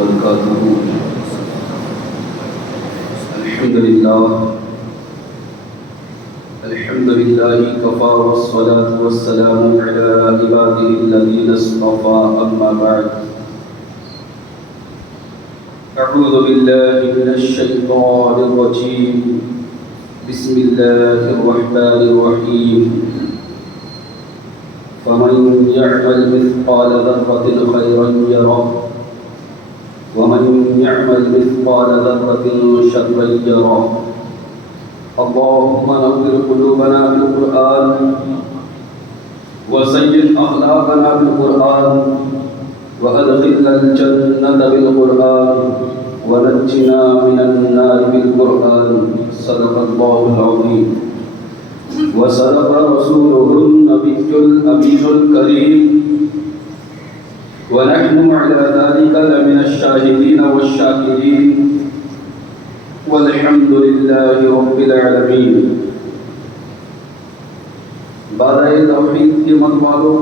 وبركاته. الحمد لله كفى والصلاة والسلام على عباده الذين اصطفى أما بعد. أعوذ بالله من الشيطان الرجيم. بسم الله الرحمن الرحيم. فمن يعمل مثقال ذرة خيرا يره ومن يعمل مثقال ذرة شرا يره. اللهم نور قلوبنا بالقرآن وزين أخلاقنا بالقرآن وأدخلنا الجنة بالقرآن ونجنا من النار بالقرآن. صدق الله العظيم وصدق رسوله النبي الأمين الكريم ونحن على ذلك لمن الشاهدين والشاكرين والحمد لله رب العالمين. بارہ توحید کے مت والوں،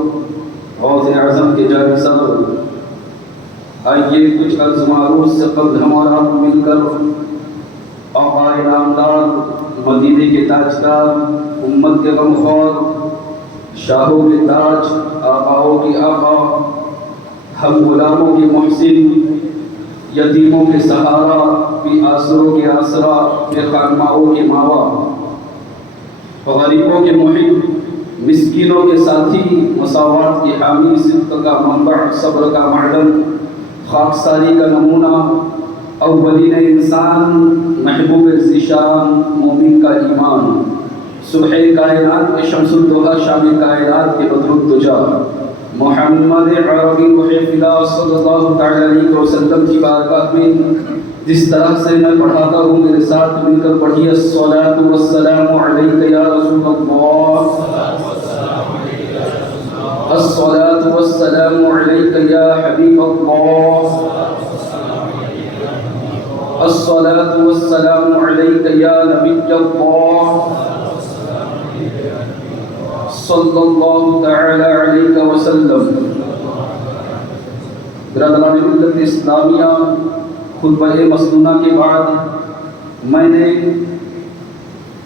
غوث اعظم کے جاری صدر، آئیے کچھ عرض معروض سے قبل ہمارا مل کر آقا نامدار، مدینے کے تاجدار، امت کے غمخوار، شاہوں کے تاج، آقاؤں کے آقا، ہم غلاموں کے محسن، یتیموں کے سہارا، بے آسروں کے آسرا، بے خانماؤں کے ماوا، غریبوں کے محب، مسکینوں کے ساتھی، مساوات کے حامی، صدق کا منبع، صبر کا معدن، خاکساری کا نمونہ، اولین انسان، محبوب ذیشان، مومن کا ایمان، صبح کائنات کے شمس الضحیٰ، شام کائنات کے بدر الدجا، محمد عربی محفلہ صلی اللہ تعالی علیہ وسلم کی بارگاہ میں جس طرح سے میں پڑھاتا ہوں میرے ساتھ مل کر پڑھیے. الصلاۃ والسلام علیک یا رسول اللہ، الصلاۃ والسلام علیک یا حبیب اللہ، الصلاۃ والسلام علیک یا نبی اللہ، صلی اللہ تعالی علیہ وسلم. برادران ملت اسلامیہ، خطبہ مسنونہ کے بعد میں نے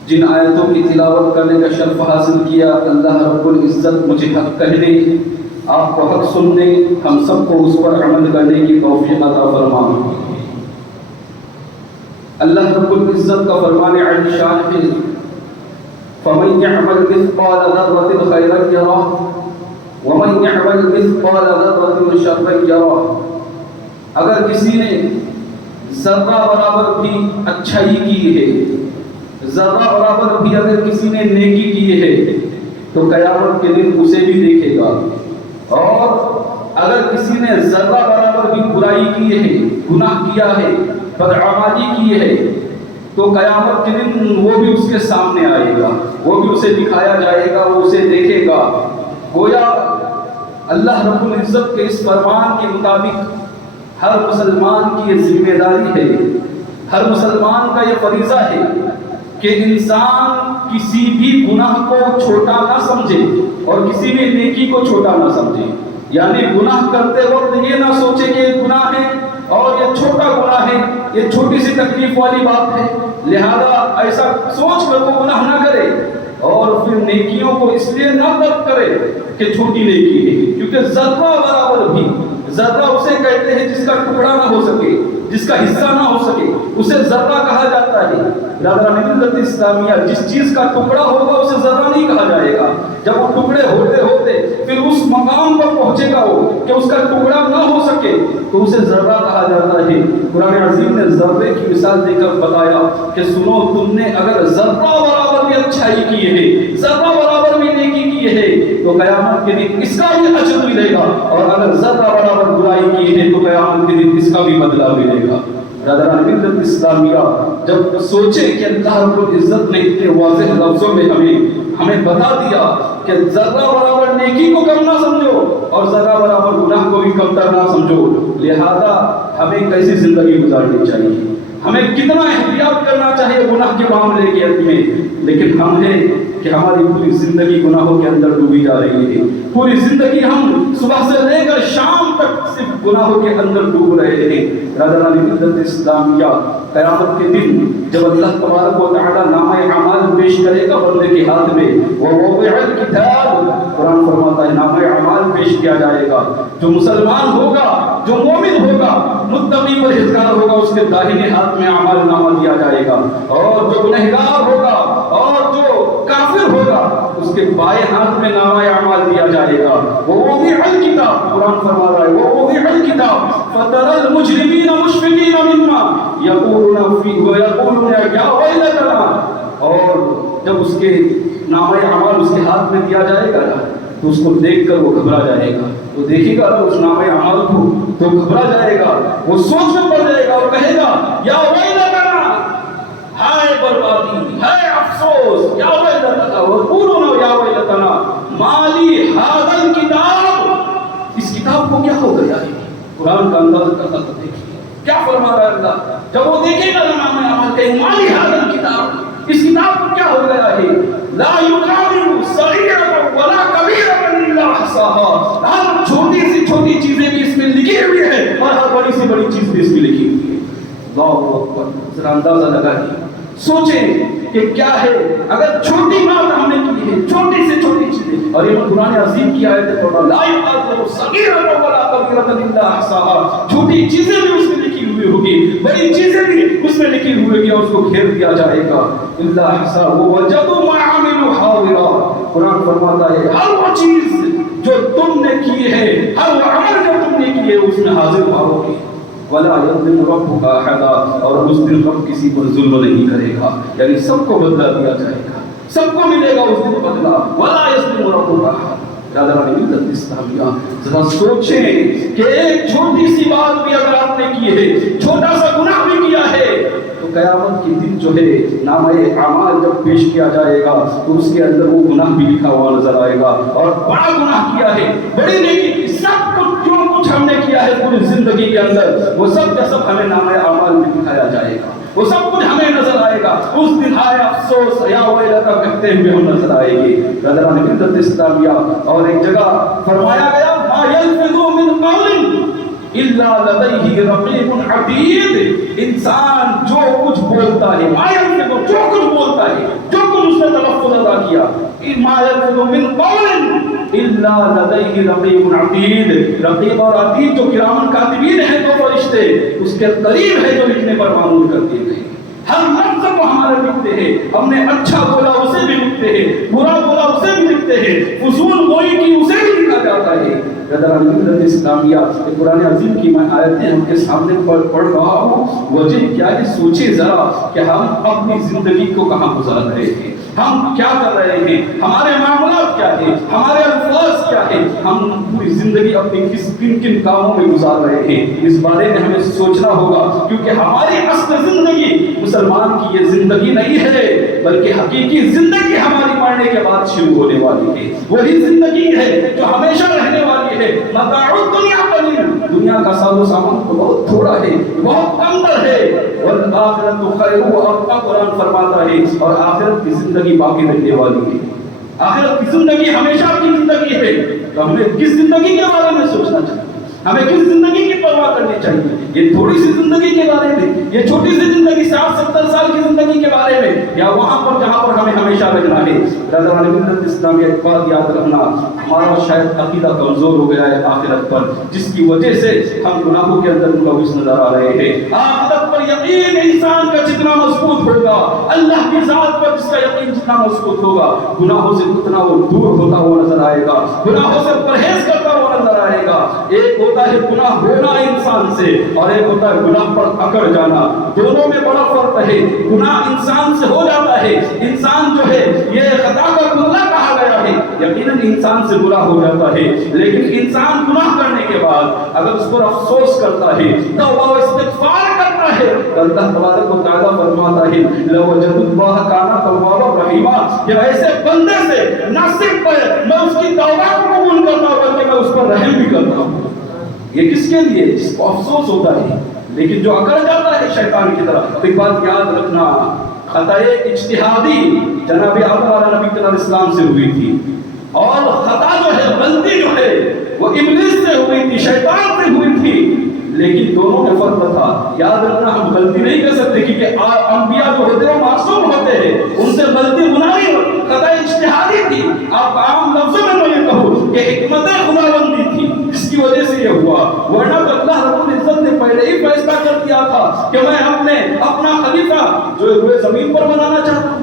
جن آیتوں کی تلاوت کرنے کا شرف حاصل کیا، اللہ رب العزت مجھے حق کہنے، آپ کو حق سننے، ہم سب کو اس پر عمل کرنے کی توفیق عطا فرمائے. اللہ رب العزت کا فرمان علی شان ہے، فَمَنْ يَعْمَلْ مِثْقَالَ ذَرَّةٍ خَيْرًا يَرَهُ وَمَنْ يَعْمَلْ مِثْقَالَ ذَرَّةٍ شَرًّا يَرَهُ. اگر کسی نے ذرہ برابر بھی اچھائی کی ہے، ذرہ برابر بھی اگر کسی نے نیکی کی ہے تو قیامت کے دن اسے بھی دیکھے گا، اور اگر کسی نے ذرہ برابر بھی برائی کی ہے، گناہ کیا ہے، بدعمالی کی ہے، تو قیامت کے دن وہ بھی اس کے سامنے آئے گا، وہ بھی اسے دکھایا جائے گا، وہ اسے دیکھے گا. گویا اللہ رب العزت کے اس فرمان کے مطابق ہر مسلمان کی یہ ذمہ داری ہے، ہر مسلمان کا یہ فریضہ ہے کہ انسان کسی بھی گناہ کو چھوٹا نہ سمجھے اور کسی بھی نیکی کو چھوٹا نہ سمجھے. یعنی گناہ کرتے وقت یہ نہ سوچے کہ یہ گناہ ہے اور یہ چھوٹا گناہ ہے، یہ چھوٹی سی تکلیف والی بات ہے، لہذا ایسا سوچ کر وہ گناہ نہ کرے، اور پھر نیکیوں کو اس لیے نہ ترک کرے کہ چھوٹی نیکی ہے. کیونکہ ذرہ برابر بھی، ذرہ اسے کہتے ہیں جس کا ٹکڑا نہ ہو سکے، جس کا حصہ نہ ہو سکے، اسے ذرہ کہا جاتا ہے. برادران ملت اسلامیہ، جس چیز کا ٹکڑا ہوگا اسے ذرہ نہیں کہا جائے گا. جب وہ ٹکڑے ہوتے ہوتے پھر اس مقام پر پہنچے گا وہ کہ اس کا ٹکڑا نہ ہو سکے تو اسے ذرہ کہا جاتا ہے. قرآن عظیم نے ذرے کی مثال دے کر بتایا کہ سنو، تم نے اگر ذرہ برابر بھی اچھائی کی ہے، ذرہ برابر بھی نیکی کی ہے تو قیامت کے دن اس کا بھی اجر ملے گا، اور اگر ذرہ برابر برائی کی ہے تو قیامت کے دن اس کا بھی بدلہ ملے گا. برادران ملت اسلامیہ، جب سوچے کہ اللہ رب العزت نے اتنے واضح لفظوں میں ہمیں بتا دیا کہ ذرہ برابر نیکی کو کم نہ سمجھو اور ذرہ برابر گناہ کو بھی کم تر نہ سمجھو، لہذا ہمیں کیسی زندگی گزارنی چاہیے، ہمیں کتنا احتیاط کرنا چاہیے گناہ کے معاملے کے میں. لیکن ہم نے کہ ہماری پوری زندگی گناہوں کے اندر ڈوبی جا رہی ہے، پوری زندگی ہم صبح سے لے کر شام تک صرف گناہوں کے اندر ڈوب رہے ہیں۔ برادران ملت اسلامیہ، قیامت کے دن جب اللہ تبارک و تعالی نامہ اعمال پیش کرے گا بندے کے ہاتھ میں، وہ موضع الکتاب، قرآن فرماتا ہے نامہ اعمال پیش کیا جائے گا۔ جو مسلمان ہوگا، جو مومن ہوگا، متقی پرہیزگار ہوگا، اس کے داہنے ہاتھ میں اعمال نامہ دیا جائے گا، اور جو گنہگار ہوگا اور جو کافر ہوگا اس کے بائیں ہاتھ میں نامہ اعمال دیا جائے گا۔ وہ وضع الکتاب، قرآن فرما رہا ہے وہ وضع الکتاب فترى المجرمین مشفقین مما یقولون یا ویلتنا، اور جب اس کے نامہ اعمال اس کے ہاتھ میں دیا جائے گا تو اس کو دیکھ کر وہ گھبرا جائے گا، وہ دیکھے گا تو اس نامہ اعمال کو تو گھبرا جائے گا، وہ سوچ میں پڑ جائے گا اور کہے گا یا ویلتنا، ہائے بربادی، ہائے افسوس، یا ویلتنا، وقولون یا ویلتنا مالی ھذا الکتاب، اس کتاب کو کیا ہو گیا ہے؟ قرآن کا انداز کرتا تو دیکھیے کیا فرما رہا ہے اللہ، جب وہ دیکھے گا نام اعمال کہ مالی ھذا الکتاب، اس کتاب کو کیا ہو گیا ہے، لا یغادر صغیرۃ ولا کبیرۃ الا احصاها، ہر چھوٹی سی چھوٹی چیزیں بھی اس میں لکھی ہوئی ہے اور ہر بڑی سی بڑی چیز بھی اس میں لکھی ہوئی ہے۔ اللہ اکبر، ذرا اندازہ لگائیے، سوچیں کہ کیا ہے اگر چھوٹی بات ہم نے کی ہے، چھوٹی سے چھوٹی چیزیں، اور یہ قرآن عظیم کی آیت پڑھ رہا لا یغادر صغیرۃ ولا کبیرۃ الا احصاها، چھوٹی چیزیں بھی اس میں لکھی ہوئی ہوگی، بڑی چیزیں بھی اس میں لکھی ہوئی ہوگی اور اس کو گھیر دیا جائے گا۔ الا احصاها ووجدوا ما عملوا حاضرا، قرآن فرماتا ہے ہر وہ چیز جو تم نے کی ہے، ہر وہ عمل جو تم نے کی ہے اس میں حاضر پاؤ گے۔ ولا یظلم ربک احدا، اور اس دن رب کسی پر ظلم نہیں کرے گا، یعنی سب کو بدلہ دیا جائے گا، سب کو ملے گا اس دن بدلہ۔ ولا یظلم ربک احدا، برادران ملت اسلامیہ، ذرا سوچیں کہ ایک چھوٹی سی بات بھی اگر آپ نے کی ہے، چھوٹا سا گناہ بھی کیا ہے، تو قیامت کے دن جو ہے نامہ اعمال جب پیش کیا جائے گا تو اس کے اندر وہ گناہ بھی لکھا ہوا نظر آئے گا، اور بڑا گناہ کیا ہے، بڑی نیکی کی، سب کچھ جو کچھ ہم نے کیا ہے پوری زندگی کے اندر وہ سب کا سب ہمیں نامہ اعمال میں دکھایا جائے گا، وہ سب کچھ ہمیں نظر آئے گا۔ اس دن ہائے افسوس یا ویلتا کہتے ہوئے ہم نظر آئے گی۔ برادران ملت اسلامیہ، اور ایک جگہ فرمایا گیا ما یلفظ من قول الا لدیہ رقیب عتید، انسان جو کچھ بولتا ہے، ما یلفظ، جو کچھ بولتا ہے، جو کچھ اس نے تلفظ ادا کیا، ما یلفظ من قول الا لدیہ رقیب عتید، رقیب اور عتید جو کرامن کاتبین ہیں دو فرشتے، اس کے قریب ہے جو لکھنے پر معمول کرتے ہیں، ہر لفظ کو ہمارے لکھتے ہیں، ہم نے اچھا بولا اسے بھی لکھتے ہیں، برا بولا اسے بھی لکھتے ہیں، فضول گوئی کی اسے بھی لکھا جاتا ہے۔ برادران ملت اسلامیہ، قرآن عظیم کی میں آیتیں ہم کے سامنے پڑھ رہا ہوں، وجہ کیا ہے، سوچیں ذرا کہ ہم اپنی زندگی کو کہاں گزار رہے ہیں، ہم کیا کر رہے ہیں، ہمارے معاملات کیا ہیں، ہمارے الفاظ کیا ہیں، ہم پوری زندگی اپنی کن کن کاموں میں گزار رہے ہیں، اس بارے میں ہمیں سوچنا ہوگا، کیونکہ ہماری اصل زندگی مسلمان کی یہ زندگی نہیں ہے، بلکہ حقیقی زندگی ہماری مرنے کے بعد شروع ہونے والی ہے، وہی زندگی ہے جو ہمیشہ رہنے والی ہے۔ متاع الدنیا قلیل، دنیا کا ساز و سامان تو بہت تھوڑا ہے، بہت کم تر ہے، والآخرۃ خیر وابقیٰ، قرآن فرماتا ہے، اور آخرت کی زندگی باقی رہنے والی ہے، آخرت کی زندگی ہمیشہ کی زندگی ہے۔ تو ہمیں کس زندگی کے بارے میں سوچنا چاہیے، ہمیں کس زندگی کی پرواہ کرنی چاہیے، یہ تھوڑی سی زندگی کے بارے میں، یہ چھوٹی سی زندگی 60-70 سال کی زندگی کے بارے میں، یا وہاں پر جہاں پر ہمیں ہمیشہ رہنا ہے۔ برادران ملت اسلامیہ، ایک بات یاد رکھنا، ہمارا شاید عقیدہ کمزور ہو گیا ہے آخرت پر، جس کی وجہ سے ہم گناہوں کے اندر ملوث نظر آ رہے ہیں۔ آخرت پر یقین انسان کا جتنا مضبوط ہوگا، اللہ کی ذات پر جس کا یقین جتنا مضبوط ہوگا، گناہوں سے اتنا وہ دور ہوتا ہوا نظر آئے گا، گناہوں سے پرہیز کرتا ہوا نظر آئے گا۔ ایک ہوتا ہے گناہ ہونا انسان سے، اور ایک ہوتا ہے گناہ پر اکڑ جانا، دونوں میں بڑا فرق ہے۔ گناہ انسان سے ہو جاتا ہے، انسان جو ہے یہ خطا کا کلہ کہا گیا ہے، یقیناً انسان سے برا ہو جاتا ہے، لیکن انسان گناہ کرنے کے بعد اگر اس پر افسوس کرتا ہے، توبہ و استغفار کرتا ہے، اللہ تبارک و تعالیٰ فرماتا ہے لَوَجَدُوا اللَّهَ كَانَ تَوَّابًا رَحِيمًا، کہ ایسے بندے سے نہ صرف میں اس کی توبہ کو قبول کرتا ہوں بلکہ میں اس پر رحم بھی کرتا ہوں۔ یہ کس کے لیے؟ جس کو افسوس ہوتا ہے، لیکن جو اکڑ جاتا ہے شیطان کی طرف۔ ایک بات یاد رکھنا، خطا اجتہادی جناب آدم علیہ نبی علیہ السلام سے ہوئی تھی، اور خطا جو ہے، غلطی جو ہے، وہ ابلیس سے ہوئی تھی، شیطان سے ہوئی تھی، لیکن دونوں میں فرق تھا۔ یاد رکھنا ہم غلطی نہیں کر سکتے کیونکہ انبیاء جو ہوتے ہیں وہ معصوم ہوتے ہیں، ان سے غلطی گناہ نہیں، خطا اجتہادی تھی۔ آپ عام لفظوں میں یہ کہو کہ حکمت خداوندی تھی جس کی وجہ سے یہ ہوا، ورنہ تو اللہ رب العزت نے پہلے ہی فیصلہ کر دیا تھا کہ میں اپنا خلیفہ جو روئے زمین پر بنانا چاہتا ہوں۔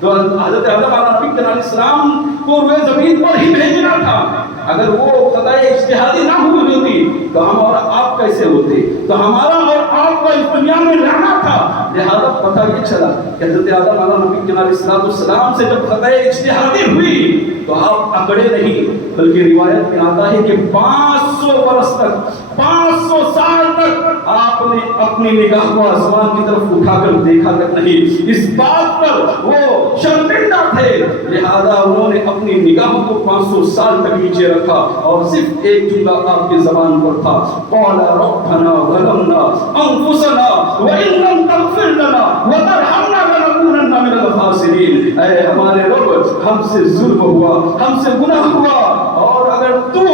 تو حضرت آدم علیہ السلام کو روئے زمین پر ہی بھیجنا تھا۔ اگر وہ خطا اجتہادی نہ ہوئی ہوتی تو ہم اور آپ کیسے ہوتے؟ تو ہمارا اور آپ کا اس دنیا میں رہنا تھا۔ لہذا پتہ یہ چلا کہ حضرت آدم علیہ السلام سے جب خطا اجتہادی ہوئی تو آپ اکڑے نہیں، بلکہ روایت میں آتا ہے کہ 500 برس تک، 500 سال تک آپ نے اپنی نگاہ کو آسمان کی طرف اٹھا کر دیکھا تک نہیں۔ اس بات پر وہ شرمندہ تھے، لہذا انہوں نے اپنی نگاہوں کو 500 سال تک نیچے رکھا اور صرف ایک جملہ آپ کی زبان پر تھا، قَالَ رَبَّنَا ظَلَمْنَا أَنفُسَنَا وَإِن لَّمْ تَغْفِرْ لَنَا وَتَرْحَمْنَا لَنَكُونَنَّ مِنَ الْخَاسِرِينَ۔ اے ہمارے رب، ہم سے ظلم ہوا، ہم سے گناہ ہوا، اور اگر تو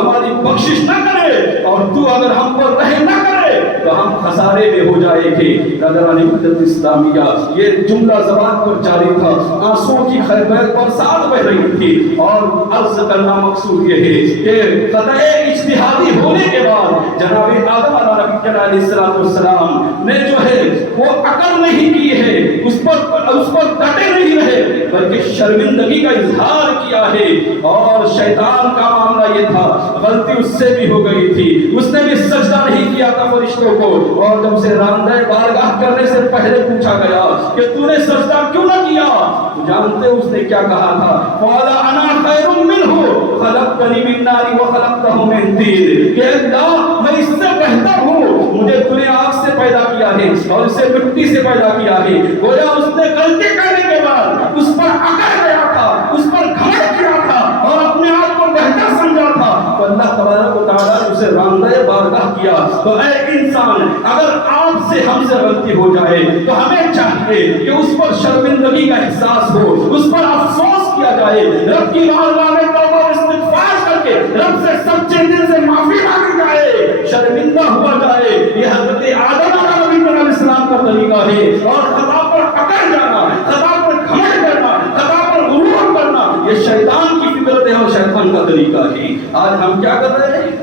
ہماری بخشش نہ کرے اور تو اگر ہم پر رحم نہ کرے تو ہم خسارے میں ہو جائیں گے۔ قدرانی مدت اسلامیہ یہ جملہ زبان پر جاری تھا، آنسوں کی برسات بہ رہی تھی، اور عرض کرنا مقصود یہ ہے کہ خطا اجتہادی ہونے کے بعد جناب آدم علیہ السلام نے جو ہے وہ عقل نہیں کی ہے، اس پر ڈٹے نہیں رہے، بلکہ شرمندگی کا اظہار کیا ہے۔ اور شیطان کا معاملہ یہ تھا، غلطی اس سے بھی ہو گئی تھی، اس نے بھی سجدہ نہیں کیا تھا فرشتوں کو، اور جب سے راندہ بارگاہ کرنے سے پہلے پوچھا گیا کہ تو نے سجدہ کیوں نہ کیا، تو جانتے اس نے کیا کہا تھا؟ قَالَ أَنَا خَيْرٌ مِّنْهُ خَلَقْتَنِي مِن نَّارٍ وَخَلَقْتَهُ مِن طِينٍ، کہ اللہ میں اس سے بہتر ہوں، مجھے تو نے آگ سے پیدا کیا ہے اور اسے مٹی سے پیدا کیا ہے۔ گویا اس نے غلطی کرنے کے بعد اس پر اکڑ گیا تھا، اس پر گھمنڈ کیا تھا اور اپنے آپ کو بہتر سمجھا تھا، تو اللہ تبارک و تعالیٰ نے اسے راندہ بارگاہ کیا۔ تو اے انسان، اگر آپ سے ہم سے غلطی ہو جائے تو ہمیں چاہیے کہ اس پر شرمندگی کا احساس ہو، اس پر افسوس کیا جائے، رب کی بارگاہ میں توبہ و استغفار کر کے رب سے سچے دل سے معافی مانگی جائے، شرمندہ ہوا جائے۔ یہ حضرت آدم علیہ السلام کا طریقہ ہے، اور خطا پر اکڑ جانا، خطا پر گھمنڈ کرنا، خطا پر غرور کرنا، یہ شیطان کی فطرت ہے اور شیطان کا طریقہ ہے۔ آج ہم کیا کر رہے ہیں؟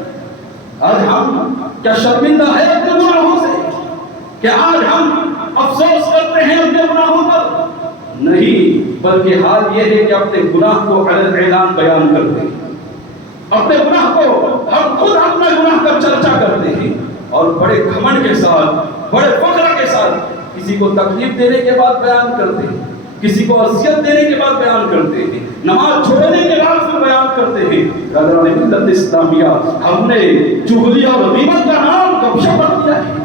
آج ہم کیا شرمندہ ہے اپنے گناہوں سے؟ کیا آج ہم افسوس کرتے ہیں اپنے گناہوں پر؟ نہیں، بلکہ حال یہ ہے کہ اپنے گناہ کو علن اعلان بیان کرتے ہیں، اپنے گناہ کو ہم خود اپنے گناہ کا چرچا کرتے ہیں، اور بڑے گھمنڈ کے ساتھ، بڑے فخر کے ساتھ کسی کو تکلیف دینے کے بعد بیان کرتے ہیں، کسی کو اذیت دینے کے بعد بیان کرتے ہیں، نماز چھوڑنے کے بعد پھر بیان کرتے ہیں۔ قدرانی ملت اسلامیہ، ہم نے چغلی اور غیبت کا نام گپ شپ رکھ دیا ہے،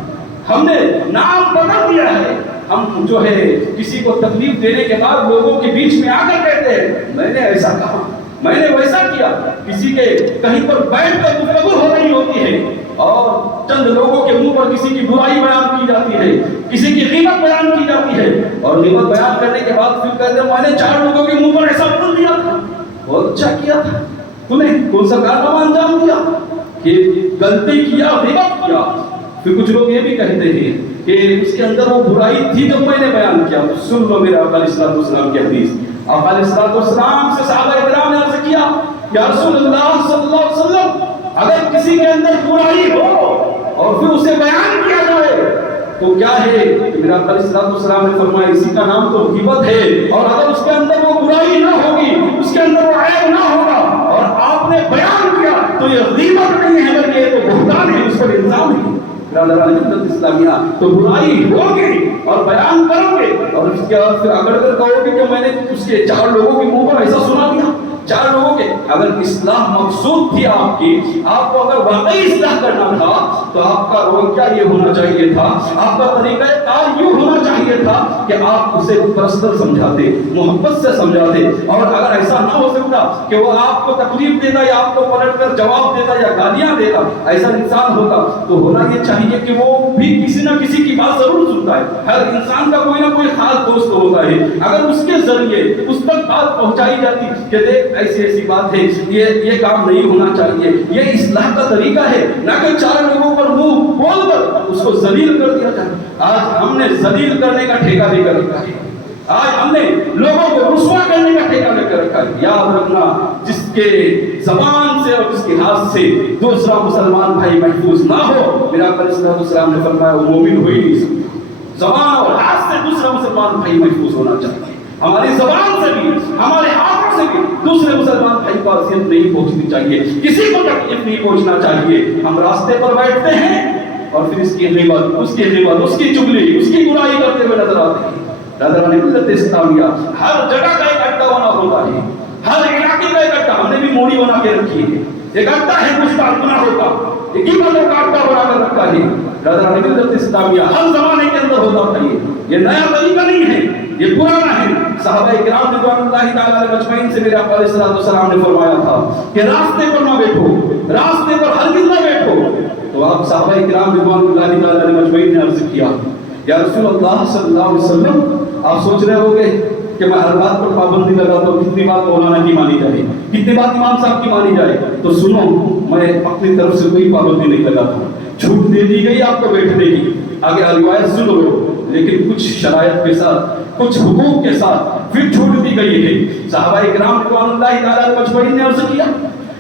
ہم نے نام بدل دیا ہے۔ ہم جو ہے کسی کو تکلیف دینے کے بعد لوگوں کے بیچ میں آ کر کہتے ہیں میں نے ایسا کہا، میں نے ویسا کیا۔ کسی کے کہیں پر بیٹھ کر گفتگو ہو رہی ہوتی ہے اور چند لوگوں کے منہ پر کسی کی برائی بیان کی جاتی ہے، کسی کی غیبت بیان کی جاتی ہے، اور غیبت بیان کرنے کے بعد پھر کہتے ہیں میں نے 4 لوگوں کے منہ پر ایسا بول دیا تھا، بہت اچھا کیا تھا، تمہیں کون سا کارنامہ انجام دیا کہ غلطی کیا، غیبت کیا۔ پھر کچھ لوگ یہ بھی کہتے ہیں کہ اس کے اندر وہ برائی تھی جو میں نے بیان کیا۔ تو سن لو میرے آقا علیہ السلام کی حدیث۔ آقا علیہ السلام سے صحابہ کرام نے عرض کیا یا رسول اللہ صلی اللہ علیہ وسلم، اگر کسی کے اندر برائی ہو اور پھر اسے بیان کیا جائے تو کیا ہے؟ میرا آقا علیہ السلام نے فرمایا اسی کا نام تو غیبت ہے، اور اگر اس کے اندر وہ برائی نہ ہوگی، اس کے اندر وہ عیب نہ ہوگا اور آپ نے بیان کیا تو یہ غیبت نہیں ہے بلکہ یہ تو بہتان ہے، اس پر الزام ہے۔ ملت اسلامیہ تو برائی ہوگی اور بیان کرو گے، اور اس کے بعد پھر اگر کہو گے کہ میں نے اس کے 4 لوگوں کے منہ پر ایسا سنا دیا، 4 لوگوں کے، اگر اصلاح مقصود تھی آپ کی، آپ کو اگر واقعی اصلاح کرنا تھا تو آپ کا رویہ یہ ہونا چاہیے تھا، آپ کا طریقہ کار یوں ہونا چاہیے تھا کہ آپ اسے پرسنل سمجھاتے، محبت سے سمجھاتے، اور اگر ایسا نہ ہو سکتا کہ وہ آپ کو تکلیف دیتا یا آپ کو پلٹ کر جواب دیتا یا گالیاں دیتا، ایسا انسان ہوتا تو ہونا یہ چاہیے کہ وہ بھی کسی نہ کسی کی بات ضرور سنتا۔ ہوتا ہے، ہر انسان کا کوئی نہ کوئی خاص دوست ہوتا ہے، اگر اس کے ذریعے اس تک بات پہنچائی جاتی کہ دیکھ ایسی ایسی بات ہے، یہ کام نہیں ہونا چاہیے، یہ اصلاح کا طریقہ ہے، نہ کہ چار لوگوں پر منہ بول کر اس کو ذلیل کر دیا جائے۔ آج ہم نے ذلیل کرنے کا ٹھیکہ لے کر رکھا ہے، آج ہم نے لوگوں کو رسوا کرنے کا ٹھیکہ لے کر رکھا ہے۔ یاد رکھنا، جس کے زبان سے اور جس کے ہاتھ سے دوسرا مسلمان بھائی محفوظ نہ ہو، میرا آقا علیہ السلام نے فرمایا وہ مومن ہو ہی نہیں سکتا۔ زبان اور ہاتھ سے دوسرا مسلمان بھائی محفوظ ہونا چاہیے، ہماری زبان سے بھی ہمارے ہاتھوں سے بھی دوسرے مسلمان بھائی کو اذیت نہیں پہنچنی چاہیے، کسی کو تکلیف نہیں پہنچنا چاہیے۔ ہم راستے پر بیٹھتے ہیں اور پھر اس کی غیبت، اس کی چغلی، اس کی برائی کرتے ہوئے نظر آتے ہیں۔ نظرانِ ملت اسلامیہ ہر جگہ کا ایک اڈا بنا ہوتا ہے، ہر علاقے کا ایک اڈا ہم نے بھی موڑی بنا کے رکھی ہے، ایک اڈا ہے گستاخ گناہوں کا، ایک قیمتوں کا اڈا بنا کر رکھا ہے۔ نظرانِ ملت اسلامیہ ہر زمانے کے اندر ہوتا تھا، یہ نیا طریقہ نہیں ہے، یہ پرانا ہے۔ صحابہ کرام رضوان اللہ تعالی علیہم اجمعین سے میرے آقا علیہ السلام نے فرمایا تھا کہ راستے پر نہ بیٹھو، راستے پر ہرگز نہ بیٹھو۔ تو آپ صحابہ کرام رضوان اللہ تعالی علیہم اجمعین نے عرض کیا یا رسول اللہ صلی اللہ علیہ وسلم، آپ سوچ رہے ہو گے کہ میں ہر بات پر پابندی لگاتا ہوں، کتنی بات مولانا کی مانی جائے، کتنی بات امام صاحب کی مانی جائے؟ تو سنو، میں اپنی طرف سے کوئی پابندی نہیں لگاتا ہوں، چھوٹ دے دی گئی آپ کو بیٹھنے کی، آگے روایت سن لو، لیکن کچھ شرائط کے ساتھ، کچھ حقوق کے ساتھ پھر چھوٹ دی گئی ہے۔ صحابہ کرام رضوان اللہ تعالی علیہم اجمعین نے عرض کیا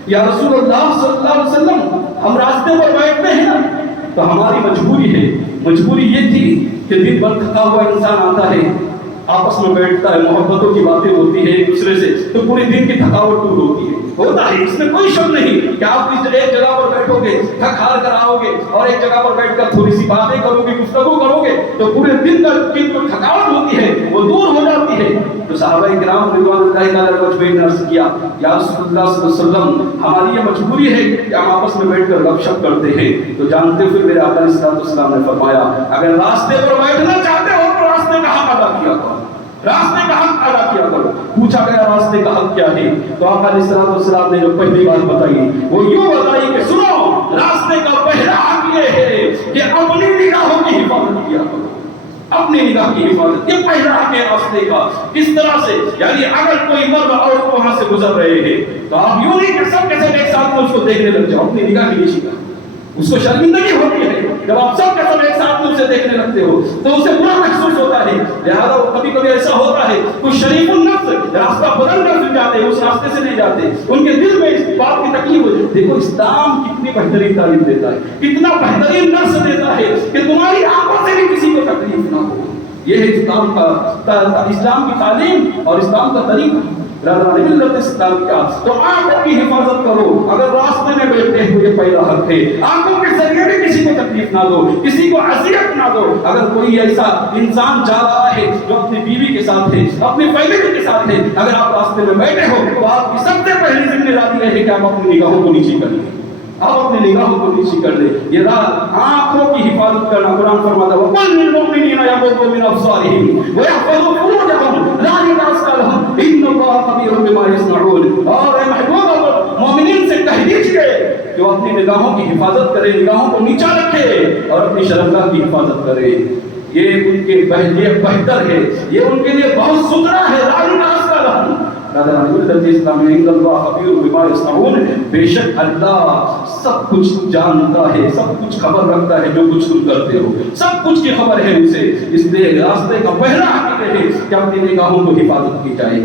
یا رسول اللہ صلی اللہ علیہ وسلم، ہم راستے پر بیٹھتے ہیں نا تو ہماری مجبوری ہے، مجبوری یہ تھی کہ دن بھر تھکا ہوا انسان آتا ہے، آپس میں بیٹھتا ہے، محبتوں کی باتیں ہوتی ہیں ایک دوسرے سے، تو پورے دن کی تھکاوٹ دور ہوتی ہے، ہوتا ہے، اس میں کوئی شک نہیں کہ آپ ایک جگہ پر بیٹھو گے، تھک ہار کر آؤ گے اور ایک جگہ پر بیٹھ کر تھوڑی سی باتیں کرو گے، گفتگو کرو گے تو پورے دن کی جو تھکاوٹ ہوتی ہے وہ دور ہو جاتی ہے۔ تو صحابہ کرام رضوان اللہ تعالی علیہم اجمعین نے عرض کیا یا رسول اللہ صلی اللہ علیہ وسلم، ہماری یہ مجبوری ہے کہ ہم آپس میں بیٹھ کر گپ شپ کرتے ہیں۔ تو جانتے ہوئے میرے آقا علیہ السلام نے فرمایا اگر راستے پر بیٹھنا چاہتے ہو تو راستے کا حق ادا کیا کرو، راستے کا حق ادا کیا کرو۔ پوچھا گیا راستے کا حق کیا ہے؟ تو آقا علیہ السلام نے جو پہلی بات بتائی وہ یوں بتائی کہ سنو، راستے کا پہلا حق یہ ہے کہ اپنی نگاہوں کی حفاظت کیا کرو، اپنی نگاہ کی حفاظت، یہ پہلا حق ہے راستے کا۔ کس طرح سے؟ یعنی اگر کوئی مرد عورت وہاں سے گزر رہے ہیں تو آپ یوں نہیں کہ سب کے سب ایک ساتھ میں اس کو دیکھنے لگ جاؤ، اپنی نگاہ کی نیچی کا، اس کو شرمندگی ہوتی ہے جب آپ سب کے سب ایک ساتھ میں اسے دیکھنے لگتے ہو تو اسے برا محسوس ہوتا ہے۔ لہذا کبھی کبھی ایسا ہوتا ہے کچھ شریف النفس راستہ بدل کر پھر جاتے ہیں، اس راستے سے نہیں جاتے، ان کے دل میں اس بات کی تکلیف ہو جاتی ہے۔ دیکھو اسلام کتنی بہترین تعلیم دیتا ہے، کتنا بہترین درس دیتا ہے کہ تمہاری آنکھوں سے بھی کسی کو تکلیف نہ ہو۔ یہ ہے اسلام کی تعلیم اور اسلام کا طریقہ۔ ملت اسلام کیا؟ تو آنکھوں کی حفاظت کرو، اگر راستے میں بیٹھتے ہوئے پہلا حق ہے، آنکھوں کے ذریعے بھی کسی کو تکلیف نہ دو، کسی کو اذیت نہ دو۔ اگر کوئی ایسا انسان جا رہا ہے جو اپنی بیوی کے ساتھ ہے، اپنی فیملی کے ساتھ ہے، اگر آپ راستے میں بیٹھے ہو تو آپ کی سب سے پہلی ذمہ داری یہ ہے کہ آپ اپنی نگاہوں کو نیچے کر لیں، آپ اپنی نگاہوں کو نیچے کر لیں۔ یہ آنکھوں کی حفاظت کرنا، قرآن فرماتا ہے وَقُلْ لِلْمُؤْمِنِينَ يَغُضُّوا مِنْ أَبْصَارِهِمْ وَيَحْفَظُوا فُرُوجَهُمْ ذَلِكَ أَزْكَىٰ لَهُمْ إِنَّ اللَّهَ خَبِيرٌ بِمَا يَصْنَعُونَ۔ اور اے محبوب مومنین سے کہہ دیجئے کہ وہ اپنی نگاہوں کی حفاظت کرے، نگاہوں کو نیچا رکھے اور اپنی شرمگاہ کی حفاظت کرے، یہ ان کے لیے بہتر ہے، یہ ان کے لیے بہت ستھرا ہے۔ ذَلِكَ أَزْكَىٰ لَهُمْ۔ بے شک اللہ سب کچھ جانتا ہے، سب کچھ خبر رکھتا ہے، جو کچھ تم کرتے ہو سب کچھ کی خبر ہے اسے۔ اس لیے راستے کا پہلا حق ہے کہ اپنی نگاہوں کو حفاظت کی جائے۔